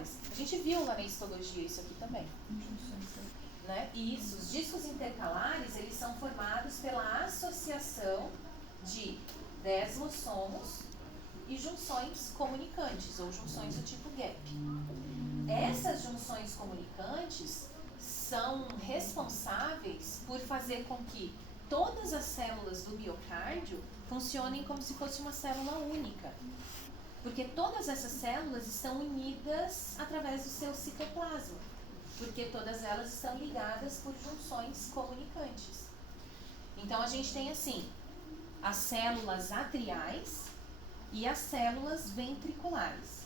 intercalares. A gente viu lá na histologia isso aqui também. Né? Isso, os discos intercalares, eles são formados pela associação de desmossomos e junções comunicantes, ou junções do tipo gap. Essas junções comunicantes são responsáveis por fazer com que todas as células do miocárdio funcionem como se fosse uma célula única. Porque todas essas células estão unidas através do seu citoplasma. Porque todas elas estão ligadas por junções comunicantes. Então a gente tem assim, as células atriais e as células ventriculares.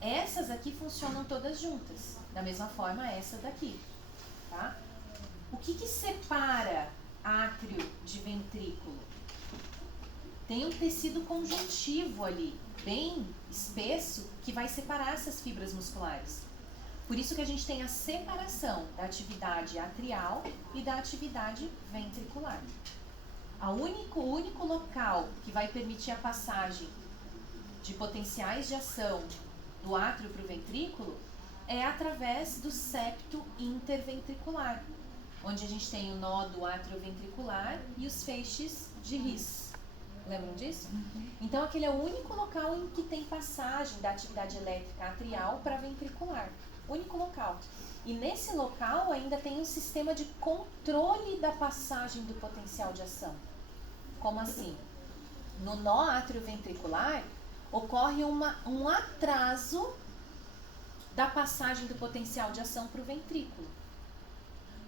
Essas aqui funcionam todas juntas, da mesma forma essa daqui, tá? O que separa átrio de ventrículo? Tem um tecido conjuntivo ali, bem espesso, que vai separar essas fibras musculares. Por isso que a gente tem a separação da atividade atrial e da atividade ventricular. O único local que vai permitir a passagem de potenciais de ação do átrio para o ventrículo é através do septo interventricular, onde a gente tem o nó do átrio ventricular e os feixes de His. Lembram disso? Então aquele é o único local em que tem passagem da atividade elétrica atrial para ventricular. Único local. E nesse local ainda tem um sistema de controle da passagem do potencial de ação. Como assim? No nó atrioventricular ocorre um atraso da passagem do potencial de ação para o ventrículo.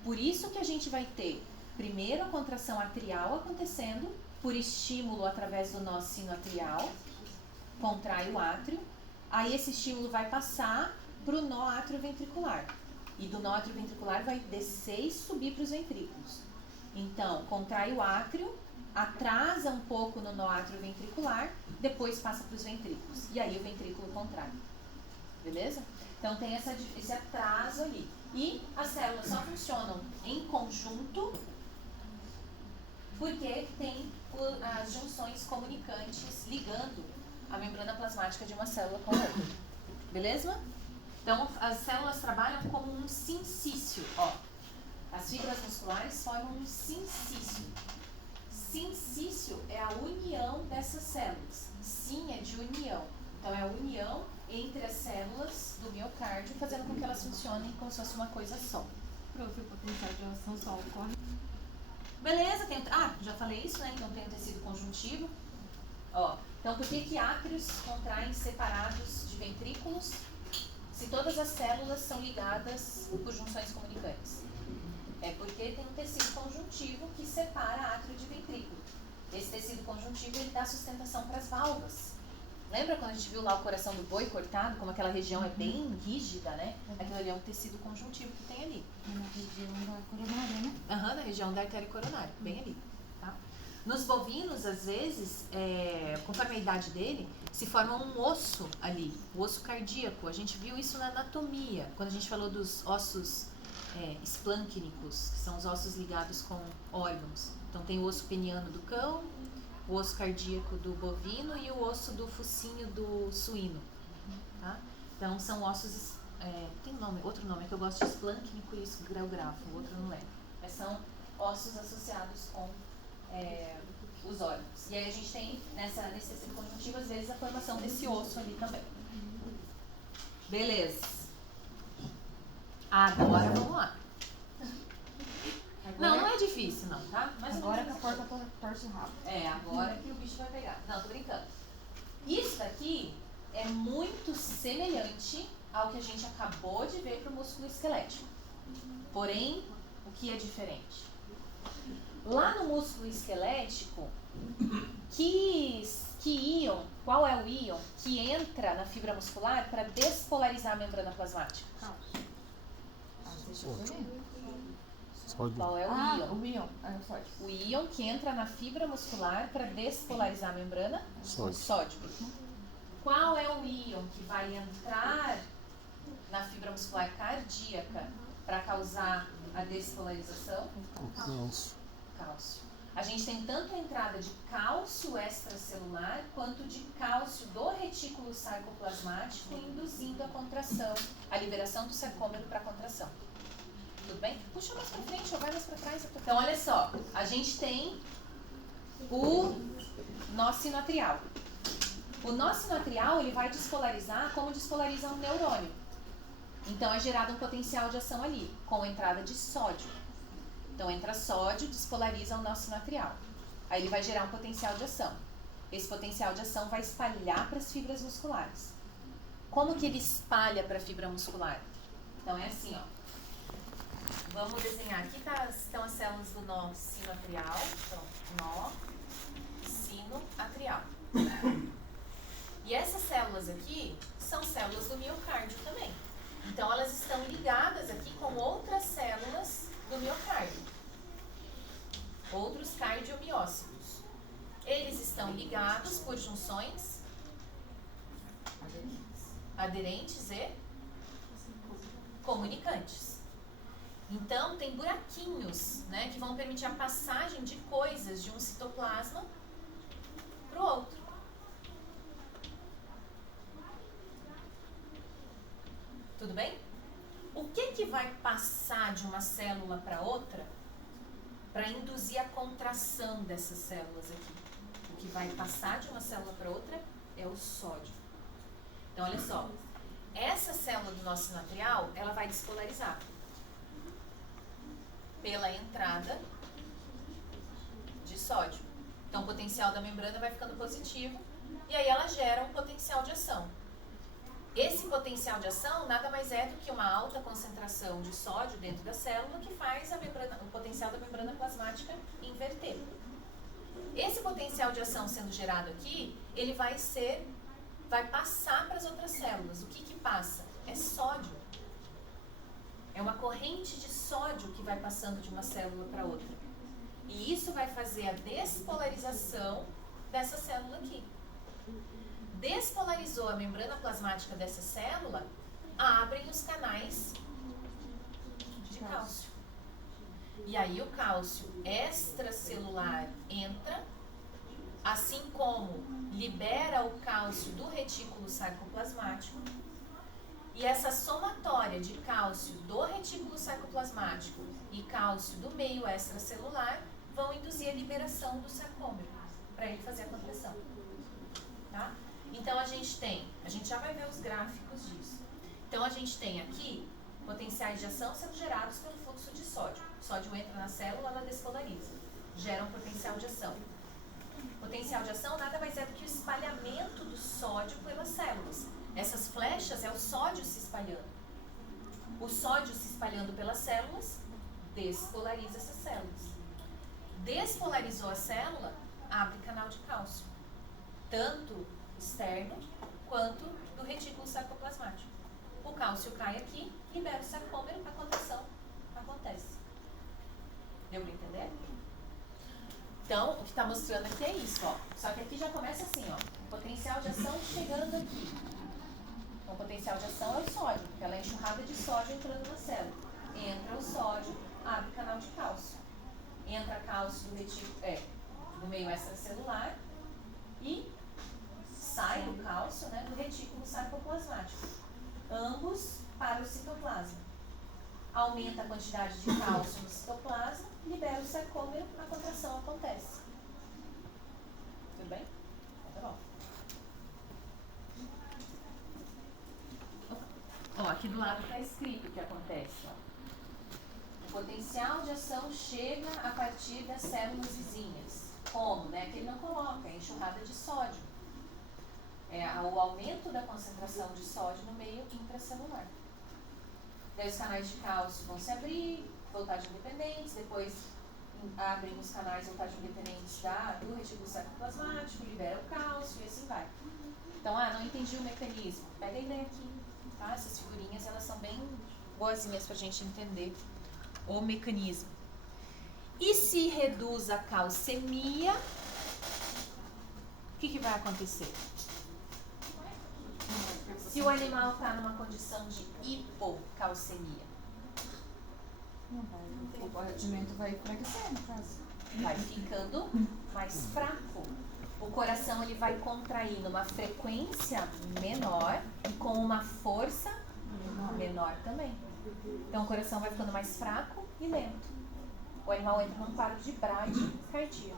Por isso que a gente vai ter primeiro a contração atrial acontecendo por estímulo através do nó sinoatrial, contrai o átrio, aí esse estímulo vai passar para o nó atrioventricular. E do nó atrioventricular vai descer e subir para os ventrículos. Então, contrai o átrio, atrasa um pouco no nó atrioventricular, depois passa para os ventrículos. E aí o ventrículo contrai. Beleza? Então tem esse atraso ali. E as células só funcionam em conjunto porque tem as junções comunicantes ligando a membrana plasmática de uma célula com a outra. Beleza? Então, as células trabalham como um sincício, ó. As fibras musculares formam um sincício. Sincício é a união dessas células. Sim é de união. Então, é a união entre as células do miocárdio, fazendo com que elas funcionem como se fosse uma coisa só. Prof, o potencial de ação só ocorre. Beleza, já falei isso, né? Então, tem o tecido conjuntivo. Ó, então, por que átrios contraem separados de ventrículos? Se todas as células são ligadas por junções comunicantes. É porque tem um tecido conjuntivo que separa átrio de ventrículo. Esse tecido conjuntivo ele dá sustentação para as válvulas. Lembra quando a gente viu lá o coração do boi cortado, como aquela região é bem rígida, né? Aquilo ali é um tecido conjuntivo que tem ali. Na região da coronária, né? Na região da artéria coronária, bem ali. Tá? Nos bovinos, às vezes, conforme a idade dele, se forma um osso ali, o osso cardíaco. A gente viu isso na anatomia, quando a gente falou dos ossos esplâncnicos, que são os ossos ligados com órgãos. Então tem o osso peniano do cão, o osso cardíaco do bovino e o osso do focinho do suíno. Tá? Então são ossos, tem outro nome, que eu gosto de esplâncnico e esgrelgrafo, o outro eu não lembro. Mas são ossos associados com os órgãos. E aí a gente tem, nesse tecido conjuntivo, às vezes, a formação desse osso ali também. Beleza. Agora vamos lá. Não é difícil não, tá? Mas agora que a porta torce o rabo. Agora que o bicho vai pegar. Não, tô brincando. Isso daqui é muito semelhante ao que a gente acabou de ver pro músculo esquelético. Porém, o que é diferente? Lá no músculo esquelético, que íon, qual é o íon que entra na fibra muscular para despolarizar a membrana plasmática? Qual é o íon? O íon. O íon que entra na fibra muscular para despolarizar a membrana? Sódio. Qual é o íon que vai entrar na fibra muscular cardíaca para causar a despolarização? O cálcio. Cálcio. a gente tem tanto a entrada de cálcio extracelular quanto de cálcio do retículo sarcoplasmático induzindo a contração, a liberação do sarcômero para a contração. Tudo bem? Puxa mais para frente ou vai mais para trás. Então, olha só, a gente tem o nó sinoatrial. O nó sinoatrial, ele vai despolarizar como despolariza um neurônio. Então, é gerado um potencial de ação ali, com a entrada de sódio. Então, entra sódio, despolariza o nó sinoatrial. Aí ele vai gerar um potencial de ação. Esse potencial de ação vai espalhar para as fibras musculares. Como que ele espalha para a fibra muscular? Então, é assim, ó. Vamos desenhar. Aqui estão as células do nó sinoatrial. Então, nó sinoatrial. E essas células aqui são células do miocárdio também. Então, elas estão ligadas aqui com outras células do miocárdio. Outros cardiomiócitos. Eles estão ligados por junções aderentes e comunicantes. Então, tem buraquinhos, né, que vão permitir a passagem de coisas de um citoplasma para o outro. Tudo bem? O que vai passar de uma célula para outra para induzir a contração dessas células aqui? O que vai passar de uma célula para outra é o sódio. Então, olha só. Essa célula do nó sinoatrial, ela vai despolarizar pela entrada de sódio. Então, o potencial da membrana vai ficando positivo e aí ela gera um potencial de ação. Esse potencial de ação nada mais é do que uma alta concentração de sódio dentro da célula que faz o potencial da membrana plasmática inverter. Esse potencial de ação sendo gerado aqui, ele vai passar para as outras células. O que passa? É sódio. É uma corrente de sódio que vai passando de uma célula para outra. E isso vai fazer a despolarização dessa célula aqui. Despolarizou a membrana plasmática dessa célula, abrem os canais de cálcio. E aí o cálcio extracelular entra, assim como libera o cálcio do retículo sarcoplasmático. E essa somatória de cálcio do retículo sarcoplasmático e cálcio do meio extracelular vão induzir a liberação do sarcômero para ele fazer a contração. Tá? Então, a gente já vai ver os gráficos disso. Então, a gente tem aqui potenciais de ação sendo gerados pelo fluxo de sódio. O sódio entra na célula, ela despolariza. Gera um potencial de ação. Potencial de ação nada mais é do que o espalhamento do sódio pelas células. Essas flechas é o sódio se espalhando. O sódio se espalhando pelas células despolariza essas células. Despolarizou a célula, abre canal de cálcio. Tanto externo quanto do retículo sarcoplasmático. O cálcio cai aqui, libera o sarcômero, a contração acontece. Deu para entender? Então, o que está mostrando aqui é isso, ó. Só que aqui já começa assim, ó. O potencial de ação chegando aqui. Então, o potencial de ação é o sódio, porque ela é enxurrada de sódio entrando na célula. Entra o sódio, abre o canal de cálcio. Entra cálcio do retículo, do meio extracelular e sai o cálcio, né, do retículo sarcoplasmático. Ambos para o citoplasma. Aumenta a quantidade de cálcio no citoplasma, libera o sarcômero, a contração acontece. Tudo bem? Tá bom. Ó, aqui do lado está escrito o que acontece. Ó. O potencial de ação chega a partir das células vizinhas. Como? Né? Que ele não coloca, é enxurrada de sódio. É o aumento da concentração de sódio no meio intracelular. Daí os canais de cálcio vão se abrir, voltagem independentes, depois abrem os canais voltagem independentes do retículo sarcoplasmático, libera o cálcio e assim vai. Então, não entendi o mecanismo. Pega a ideia aqui, tá? Essas figurinhas, elas são bem boazinhas pra gente entender o mecanismo. E se reduz a calcemia, o que vai acontecer? Se o animal está numa condição de hipocalcemia, Não vai. O rendimento vai enfraquecer, no caso. vai ficando mais fraco. O coração ele vai contraindo uma frequência menor e com uma força menor também. Então o coração vai ficando mais fraco e lento. O animal entra num quadro de bradicardia.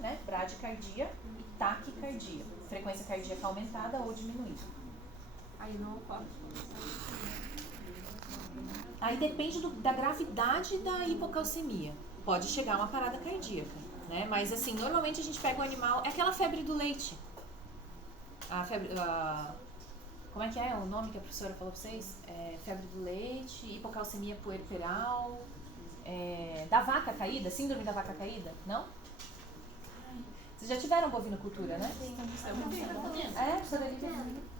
Né? Bradicardia e taquicardia. Frequência cardíaca aumentada ou diminuída. Aí não ocorre. Aí depende da gravidade da hipocalcemia. Pode chegar a uma parada cardíaca, né? Mas assim, normalmente a gente pega o animal... É aquela febre do leite. Como é que é o nome que a professora falou pra vocês? Febre do leite, hipocalcemia puerperal, da vaca caída, síndrome da vaca caída, não? Vocês já tiveram bovinocultura, né? Sim.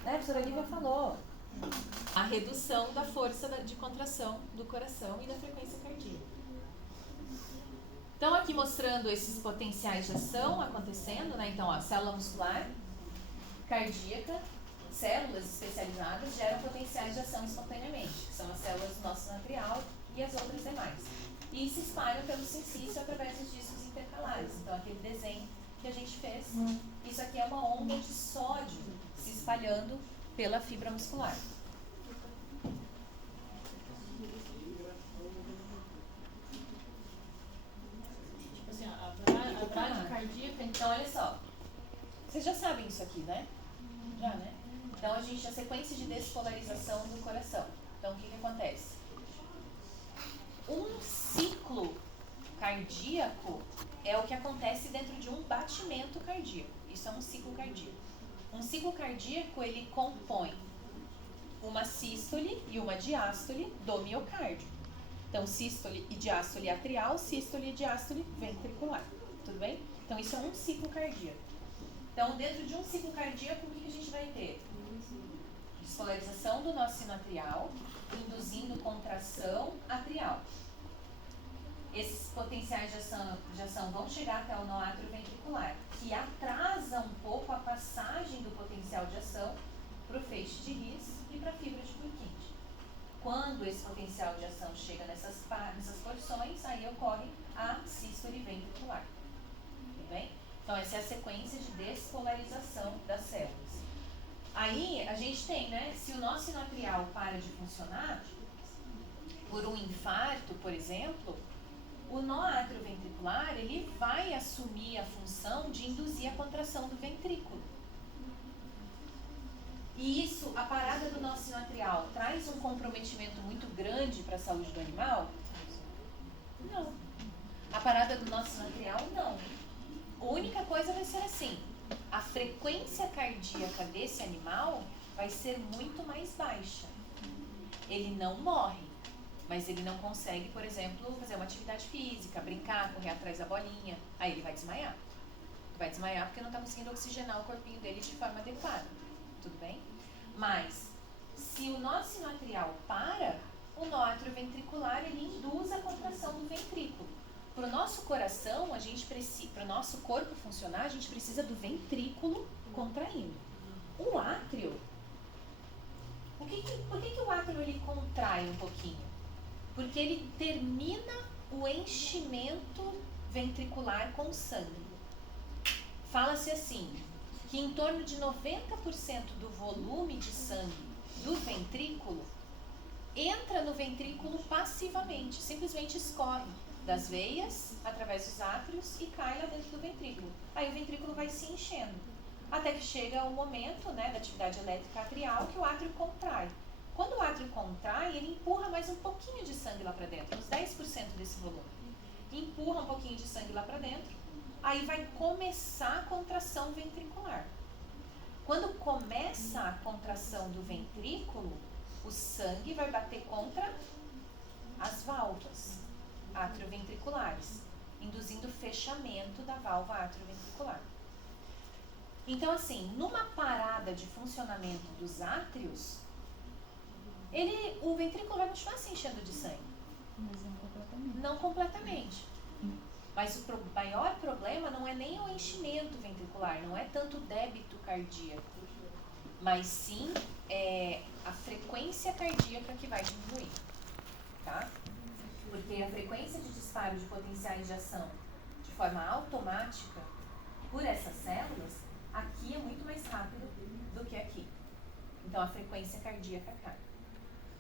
A professora Lívia falou. A redução da força de contração do coração e da frequência cardíaca. Então, aqui mostrando esses potenciais de ação acontecendo, né? Então, célula muscular, cardíaca, células especializadas geram potenciais de ação espontaneamente, que são as células do nosso sinoatrial e as outras demais. E se espalham pelo sincício através dos discos intercalares. Então, aquele desenho que a gente fez, isso aqui é uma onda de sódio se espalhando pela fibra muscular. Tipo assim, a bradicardia... Então, olha só. Vocês já sabem isso aqui, né? Já, né? Então, a sequência de despolarização do coração. Então, o que acontece? Um ciclo cardíaco é o que acontece dentro de um batimento cardíaco. Isso é um ciclo cardíaco. Um ciclo cardíaco, ele compõe uma sístole e uma diástole do miocárdio. Então, sístole e diástole atrial, sístole e diástole ventricular. Tudo bem? Então, isso é um ciclo cardíaco. Então, dentro de um ciclo cardíaco, o que a gente vai ter? Despolarização do nosso sino atrial, induzindo contração atrial. Esses potenciais de ação vão chegar até o nó atrioventricular, que atrasa um pouco a passagem do potencial de ação para o feixe de His e para a fibra de Purkinje. Quando esse potencial de ação chega nessas porções, aí ocorre a sístole ventricular. Tudo bem? Então, essa é a sequência de despolarização das células. Aí, a gente tem, né? Se o nosso sino atrial para de funcionar, por um infarto, por exemplo, o nó atrioventricular, ele vai assumir a função de induzir a contração do ventrículo. E isso, a parada do nosso sino atrial, traz um comprometimento muito grande para a saúde do animal? Não. A parada do nosso sino atrial, não. A única coisa vai ser assim, a frequência cardíaca desse animal vai ser muito mais baixa. Ele não morre, mas ele não consegue, por exemplo, fazer uma atividade física, brincar, correr atrás da bolinha. Aí ele vai desmaiar. Vai desmaiar porque não está conseguindo oxigenar o corpinho dele de forma adequada. Tudo bem? Mas, se o nosso sino atrial para, o nó atrioventricular ele induz a contração do ventrículo. Para o nosso coração, para o nosso corpo funcionar, a gente precisa do ventrículo contraindo. O átrio, por que o átrio ele contrai um pouquinho? Porque ele termina o enchimento ventricular com sangue. Fala-se assim, que em torno de 90% do volume de sangue do ventrículo entra no ventrículo passivamente, simplesmente escorre das veias, através dos átrios e cai lá dentro do ventrículo. Aí o ventrículo vai se enchendo, até que chega o momento, né, da atividade elétrica atrial que o átrio contrai. Quando o átrio contrai, ele empurra mais um pouquinho de sangue lá para dentro, uns 10% desse volume. Empurra um pouquinho de sangue lá para dentro, aí vai começar a contração ventricular. Quando começa a contração do ventrículo, o sangue vai bater contra as válvulas atrioventriculares, induzindo o fechamento da válvula atrioventricular. Então, assim, numa parada de funcionamento dos átrios, o ventrículo vai continuar se enchendo de sangue. Mas não completamente. Não completamente. Mas o maior problema não é nem o enchimento ventricular, não é tanto o débito cardíaco, mas sim a frequência cardíaca que vai diminuir, tá? Porque a frequência de disparo de potenciais de ação de forma automática por essas células, aqui é muito mais rápido do que aqui. Então a frequência cardíaca cai.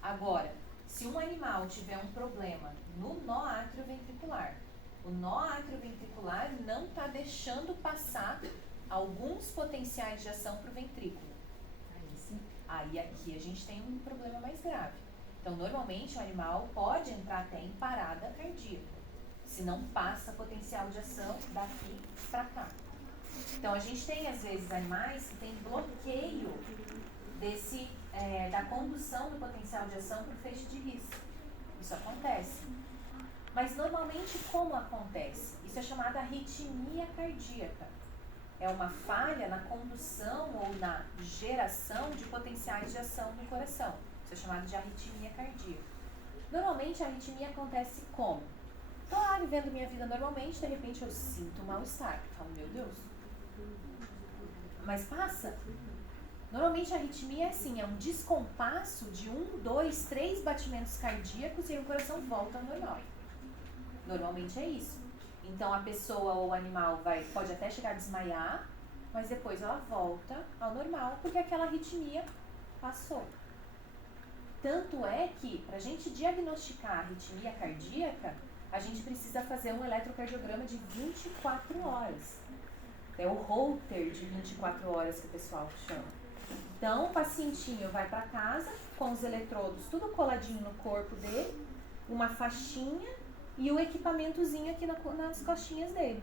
Agora, se um animal tiver um problema no nó atrioventricular, o nó atrioventricular não está deixando passar alguns potenciais de ação para o ventrículo. Aí aqui a gente tem um problema mais grave. Então, normalmente o animal pode entrar até em parada cardíaca, se não passa potencial de ação daqui para cá. Então, a gente tem às vezes animais que tem bloqueio da condução do potencial de ação para o feixe de risco. Isso acontece. Mas normalmente como acontece? Isso é chamada arritmia cardíaca. É uma falha na condução ou na geração de potenciais de ação no coração. Isso é chamado de arritmia cardíaca. Normalmente a arritmia acontece como? Estou lá vivendo minha vida normalmente, de repente eu sinto um mal-estar. Falo, meu Deus. Mas passa. Normalmente a arritmia é assim, é um descompasso de 1, 2, 3 batimentos cardíacos e aí o coração volta ao normal. Normalmente é isso. Então a pessoa ou o animal pode até chegar a desmaiar, mas depois ela volta ao normal, porque aquela arritmia passou. Tanto é que, para a gente diagnosticar a arritmia cardíaca, a gente precisa fazer um eletrocardiograma de 24 horas. É o Holter de 24 horas que o pessoal chama. Então, o pacientinho vai para casa com os eletrodos tudo coladinho no corpo dele, uma faixinha e o equipamentozinho aqui nas costinhas dele.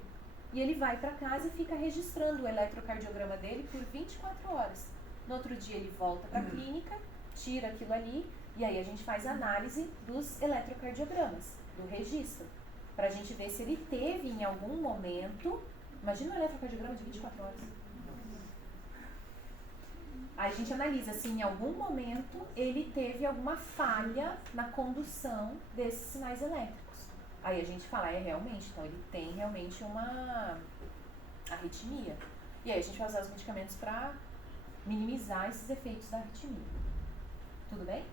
E ele vai para casa e fica registrando o eletrocardiograma dele por 24 horas. No outro dia ele volta para a clínica, tira aquilo ali e aí a gente faz análise dos eletrocardiogramas, do registro, para a gente ver se ele teve em algum momento, imagina um eletrocardiograma de 24 horas. Aí a gente analisa se em algum momento ele teve alguma falha na condução desses sinais elétricos. Aí a gente fala, realmente, então ele tem realmente uma arritmia. E aí a gente vai usar os medicamentos para minimizar esses efeitos da arritmia. Tudo bem?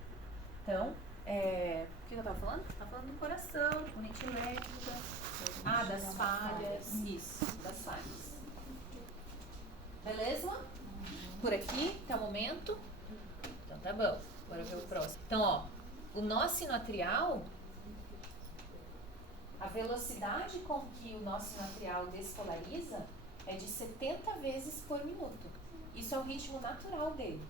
Então, o que eu estava falando? Estava falando do coração, de corrente elétrica, das falhas, isso, das falhas. Beleza? Por aqui, até o momento? Então tá bom, agora ver o próximo. Então, o nó sinoatrial, a velocidade com que o nó sinoatrial despolariza é de 70 vezes por minuto. Isso é o ritmo natural dele.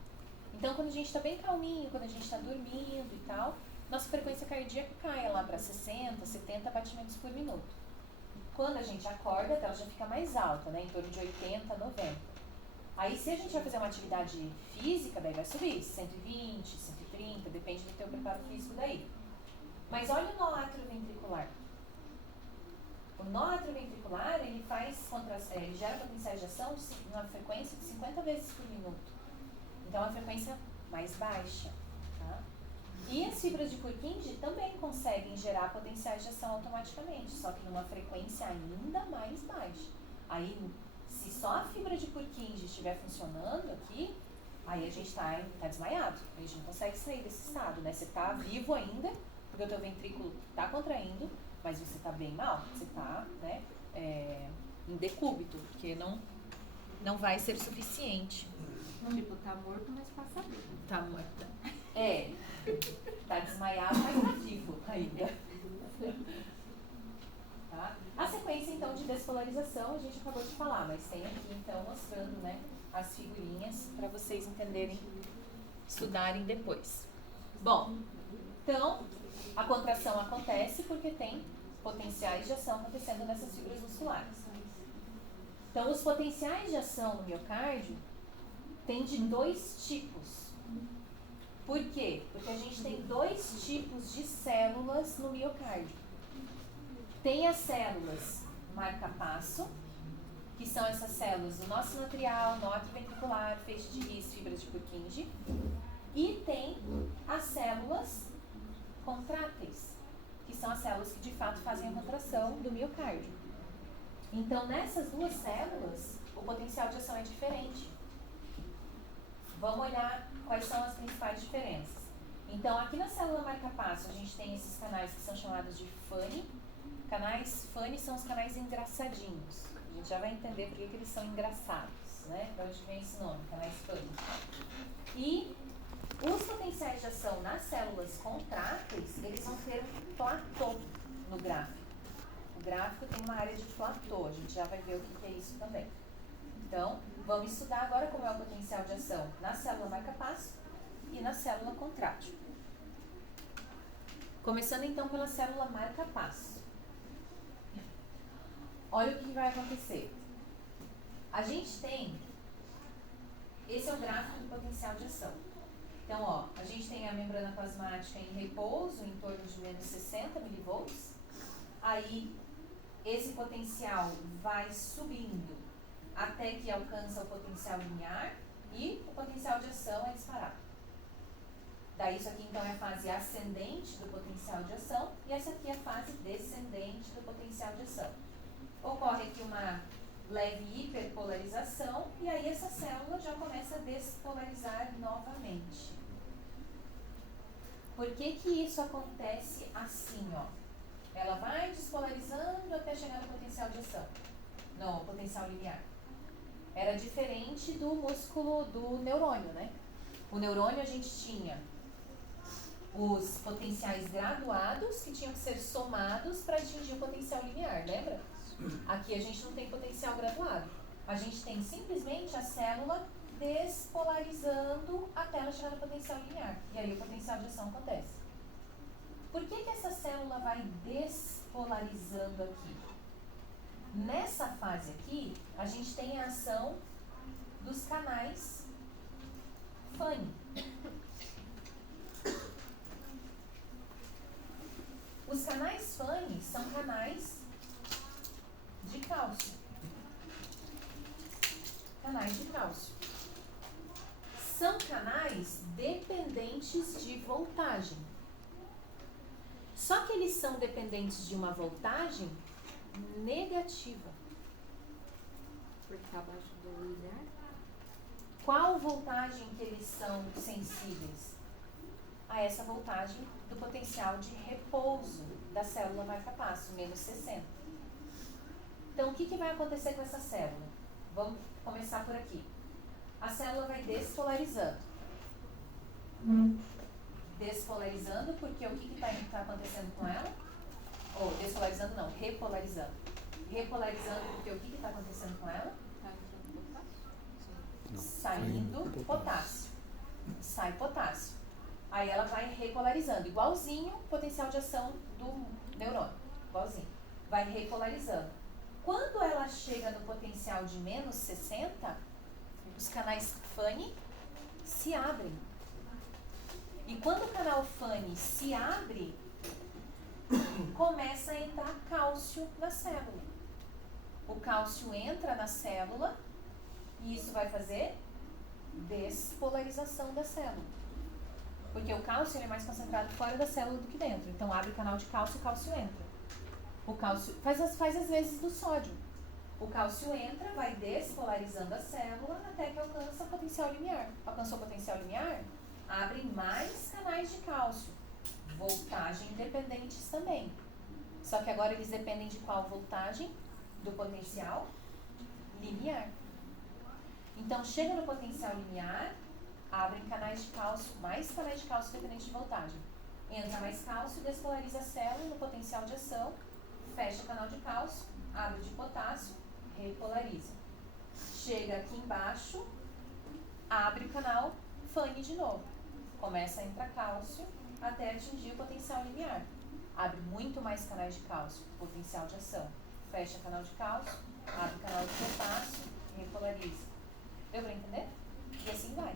Então, quando a gente está bem calminho, quando a gente está dormindo e tal, nossa frequência cardíaca cai lá para 60, 70 batimentos por minuto. Quando a gente acorda, ela já fica mais alta, né? Em torno de 80, 90. Aí, se a gente vai fazer uma atividade física, daí vai subir 120, 130, depende do teu preparo físico daí. Mas olha o nó atrioventricular. O nó atrioventricular, ele gera potenciais de ação numa frequência de 50 vezes por minuto. Então, é uma frequência mais baixa. Tá? E as fibras de Purkinje também conseguem gerar potenciais de ação automaticamente, só que numa frequência ainda mais baixa. Aí, se só a fibra de Purkinje estiver funcionando aqui, aí a gente está desmaiado. A gente não consegue sair desse estado, né? Você está vivo ainda, porque o teu ventrículo está contraindo, mas você está bem mal. Você está, né, em decúbito, porque não vai ser suficiente. Tipo, tá morto, mas passa bem. Tá morta. Tá desmaiado, mas tá vivo ainda. Tá? A sequência, então, de despolarização a gente acabou de falar, mas tem aqui, então, mostrando, né, as figurinhas para vocês entenderem, estudarem depois. Bom, então, a contração acontece porque tem potenciais de ação acontecendo nessas fibras musculares. Então, os potenciais de ação no miocárdio tem de 2 tipos. Por quê? Porque a gente tem 2 tipos de células no miocárdio. Tem as células marca-passo, que são essas células do nó sinoatrial, nó atrioventricular, feixe de His, fibras de Purkinje. E tem as células contráteis, que são as células que de fato fazem a contração do miocárdio. Então, nessas 2 células, o potencial de ação é diferente. Vamos olhar quais são as principais diferenças. Então, aqui na célula marca-passo, a gente tem esses canais que são chamados de Fanny. Canais Fanny são os canais engraçadinhos. A gente já vai entender por que eles são engraçados, né? De onde vem esse nome, canais Fanny. E os potenciais de ação nas células contráteis, eles vão ter um platô no gráfico. O gráfico tem uma área de platô, a gente já vai ver o que é isso também. Então, vamos estudar agora como é o potencial de ação na célula marca-passo e na célula contrátil. Começando então pela célula marca-passo. Olha o que vai acontecer. A gente tem, esse é o gráfico do potencial de ação. Então, ó, a gente tem a membrana plasmática em repouso, em torno de menos 60 milivolts. Aí, esse potencial vai subindo até que alcança o potencial limiar e o potencial de ação é disparado. Daí, isso aqui, então, é a fase ascendente do potencial de ação e essa aqui é a fase descendente do potencial de ação. Ocorre aqui uma leve hiperpolarização e aí essa célula já começa a despolarizar novamente. Por que que isso acontece assim, ó? Ela vai despolarizando até chegar no potencial de ação. Não, potencial limiar. Era diferente do músculo do neurônio, né? O neurônio a gente tinha os potenciais graduados que tinham que ser somados para atingir o potencial limiar, lembra? Aqui a gente não tem potencial graduado. A gente tem simplesmente a célula despolarizando até ela chegar no potencial limiar. E aí o potencial de ação acontece. Por que que essa célula vai despolarizando aqui? Nessa fase aqui, a gente tem a ação dos canais Fanny. Os canais Fanny são canais de cálcio. Canais de cálcio. São canais dependentes de voltagem. Só que eles são dependentes de uma voltagem negativa. Porque está abaixo do linear. Qual voltagem que eles são sensíveis? A essa voltagem do potencial de repouso da célula marca-passo, menos 60. Então, o que que vai acontecer com essa célula? Vamos começar por aqui. A célula vai despolarizando. Despolarizando, porque o que está acontecendo com ela? Ou despolarizando não, repolarizando. Repolarizando, porque o que está acontecendo com ela? Está entrando potássio? Saindo potássio. Sai potássio. Aí ela vai repolarizando, igualzinho o potencial de ação do neurônio. Igualzinho. Vai repolarizando. Quando ela chega no potencial de menos 60, os canais Fanny se abrem. E quando o canal Fanny se abre, começa a entrar cálcio na célula. O cálcio entra na célula e isso vai fazer despolarização da célula. Porque o cálcio ele é mais concentrado fora da célula do que dentro. Então abre o canal de cálcio e o cálcio entra. O cálcio faz as vezes do sódio. O cálcio entra, vai despolarizando a célula até que alcança o potencial limiar. Alcançou o potencial limiar, abre mais canais de cálcio. Voltagem dependentes também. Só que agora eles dependem de qual voltagem? Do potencial limiar. Então chega no potencial limiar, abrem canais de cálcio, mais canais de cálcio dependente de voltagem. Entra mais cálcio, despolariza a célula no potencial de ação, fecha o canal de cálcio, abre de potássio, repolariza. Chega aqui embaixo, abre o canal Fanny de novo. Começa a entrar cálcio até atingir o potencial limiar. Abre muito mais canais de cálcio, potencial de ação. Fecha o canal de cálcio, abre o canal de potássio, repolariza. Deu para entender? E assim vai.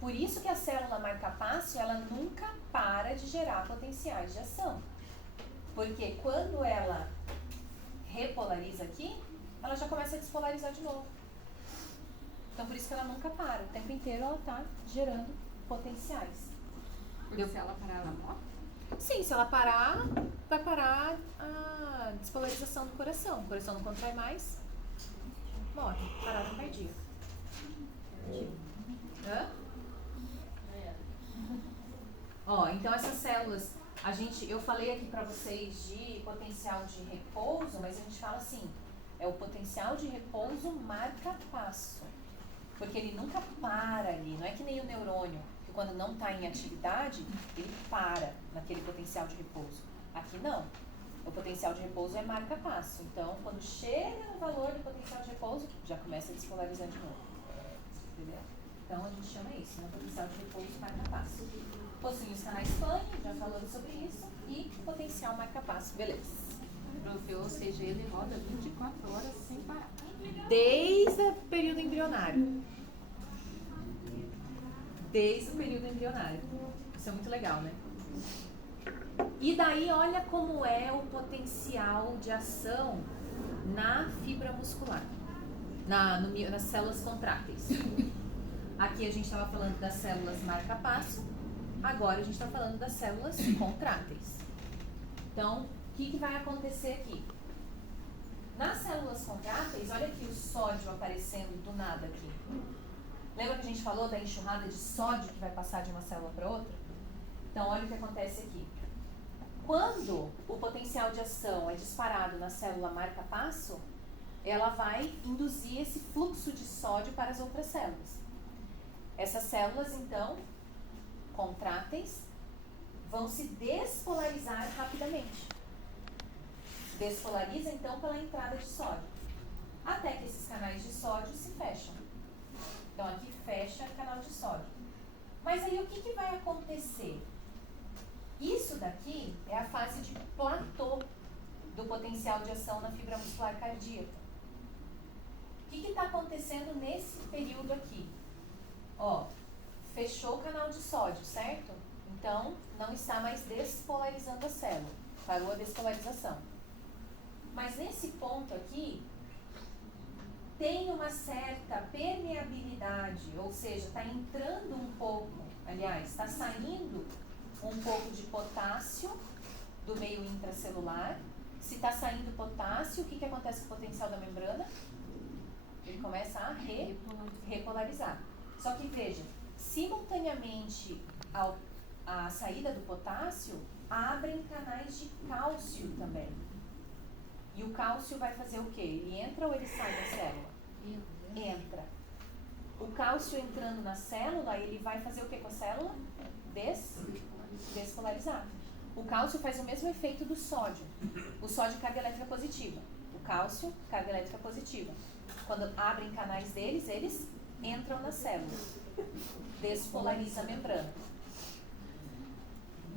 Por isso que a célula marca-passo, ela nunca para de gerar potenciais de ação. Porque quando ela repolariza aqui, ela já começa a despolarizar de novo. Então, por isso que ela nunca para. O tempo inteiro ela está gerando potenciais. Porque se ela parar, ela morre? Sim, se ela parar, vai parar a despolarização do coração. O coração não contrai mais, morre. Parada cardíaca. Hã? Ó, então essas células, eu falei aqui pra vocês de potencial de repouso, mas a gente fala assim, é o potencial de repouso marca-passo. Porque ele nunca para ali, não é que nem o neurônio, que quando não está em atividade, ele para naquele potencial de repouso. Aqui não. O potencial de repouso é marca-passo. Então, quando chega no valor do potencial de repouso, já começa a despolarizar de novo. Entendeu? Então, a gente chama isso, né? Potencial de repouso marca-passo. Possui os canais PAN, já falamos sobre isso, e potencial marca-passo. Beleza. Prof, ou seja, ele roda 24 horas sem parar. Desde o período embrionário. Desde o período embrionário. Isso é muito legal, né? E daí, olha como é o potencial de ação na fibra muscular, nas células contráteis. Aqui a gente estava falando das células marca-passo, agora a gente está falando das células contráteis. Então, o que vai acontecer aqui? Nas células contráteis, olha aqui o sódio aparecendo do nada aqui. Lembra que a gente falou da enxurrada de sódio que vai passar de uma célula para outra? Então, olha o que acontece aqui. Quando o potencial de ação é disparado na célula marca-passo, ela vai induzir esse fluxo de sódio para as outras células. Essas células, então, contráteis, vão se despolarizar rapidamente. Despolariza, então, pela entrada de sódio, até que esses canais de sódio se fecham. Então, aqui fecha o canal de sódio. Mas aí, o que vai acontecer? Isso daqui é a fase de platô do potencial de ação na fibra muscular cardíaca. O que está acontecendo nesse período aqui? Ó, fechou o canal de sódio, certo? Então, não está mais despolarizando a célula. Parou a despolarização. Mas nesse ponto aqui, tem uma certa permeabilidade, ou seja, está entrando um pouco, aliás, está saindo um pouco de potássio do meio intracelular. Se está saindo potássio, o que acontece com o potencial da membrana? Ele começa a repolarizar. Só que veja, simultaneamente à saída do potássio, abrem canais de cálcio também. E o cálcio vai fazer o quê? Ele entra ou ele sai da célula? Entra. O cálcio entrando na célula, ele vai fazer o que com a célula? Despolarizar. O cálcio faz o mesmo efeito do sódio. O sódio, carga elétrica positiva. O cálcio, carga elétrica positiva. Quando abrem canais deles, eles entram na célula. Despolariza a membrana.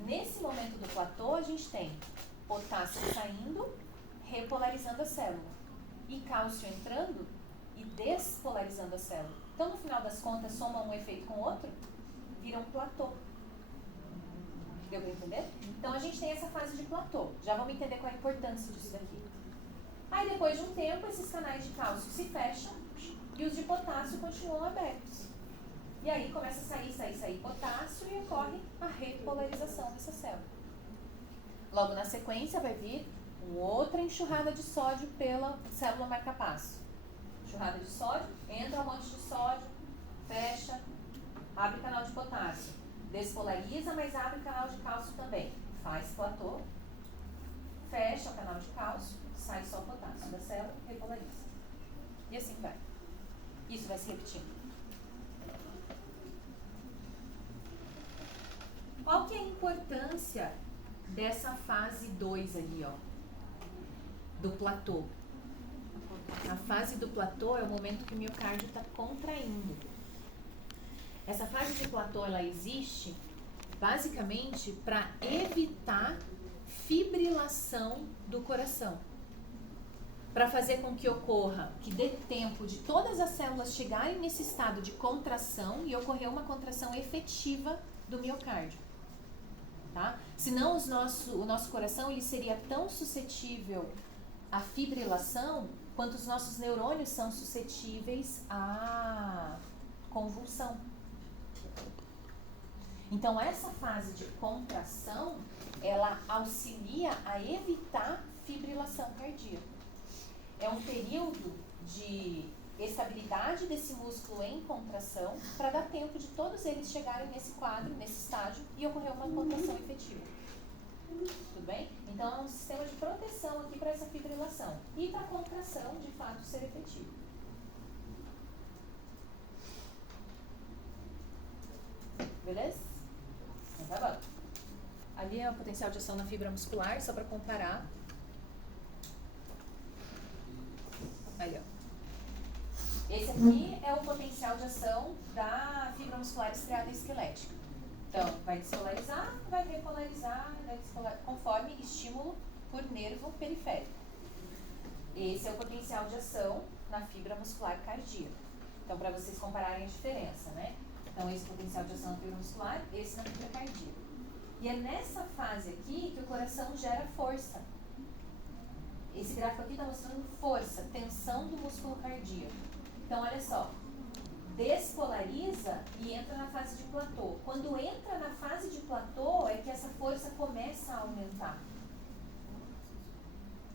Nesse momento do platô, a gente tem potássio saindo, repolarizando a célula. E cálcio entrando e despolarizando a célula. Então, no final das contas, soma um efeito com o outro, vira um platô. Deu para entender? Então, a gente tem essa fase de platô. Já vamos entender qual é a importância disso daqui. Aí, depois de um tempo, esses canais de cálcio se fecham e os de potássio continuam abertos. E aí, começa a sair potássio e ocorre a repolarização dessa célula. Logo na sequência, vai vir uma outra enxurrada de sódio pela célula marca-passo. Enxurrada de sódio, entra um monte de sódio, fecha, abre canal de potássio. Despolariza, mas abre canal de cálcio também. Faz platô, fecha o canal de cálcio, sai só o potássio da célula, repolariza. E assim vai. Isso vai se repetindo. Qual que é a importância dessa fase 2 ali, ó? Do platô. A fase do platô é o momento que o miocárdio está contraindo. Essa fase de platô, ela existe basicamente para evitar fibrilação do coração. Para fazer com que ocorra, que dê tempo de todas as células chegarem nesse estado de contração e ocorrer uma contração efetiva do miocárdio. Tá? Senão o nosso coração ele seria tão suscetível à fibrilação quanto os nossos neurônios são suscetíveis à convulsão. Então, essa fase de contração, ela auxilia a evitar fibrilação cardíaca. É um período de estabilidade desse músculo em contração para dar tempo de todos eles chegarem nesse quadro, nesse estágio e ocorrer uma contração efetiva. Tudo bem? Então é um sistema de proteção aqui para essa fibrilação e para a contração de fato ser efetiva. Beleza? Então tá bom. Ali é o potencial de ação na fibra muscular, só para comparar. Ali, ó. Esse aqui é o potencial de ação da fibra muscular estriada esquelética. Então, vai despolarizar, vai repolarizar, conforme estímulo por nervo periférico. Esse é o potencial de ação na fibra muscular cardíaca. Então, para vocês compararem a diferença, né? Então, esse potencial de ação na fibra muscular, esse na fibra cardíaca. E é nessa fase aqui que o coração gera força. Esse gráfico aqui está mostrando força, tensão do músculo cardíaco. Então, olha só, despolariza e entra na fase de platô. Quando entra na fase de platô, é que essa força começa a aumentar.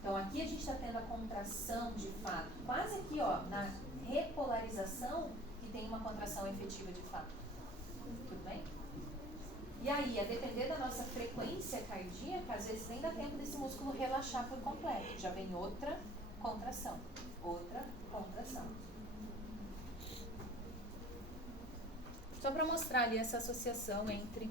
Então, aqui a gente está tendo a contração de fato. Quase aqui, ó, na repolarização, que tem uma contração efetiva de fato. Tudo bem? E aí, a depender da nossa frequência cardíaca, às vezes nem dá tempo desse músculo relaxar por completo. Já vem outra contração. Outra contração. Só para mostrar ali essa associação entre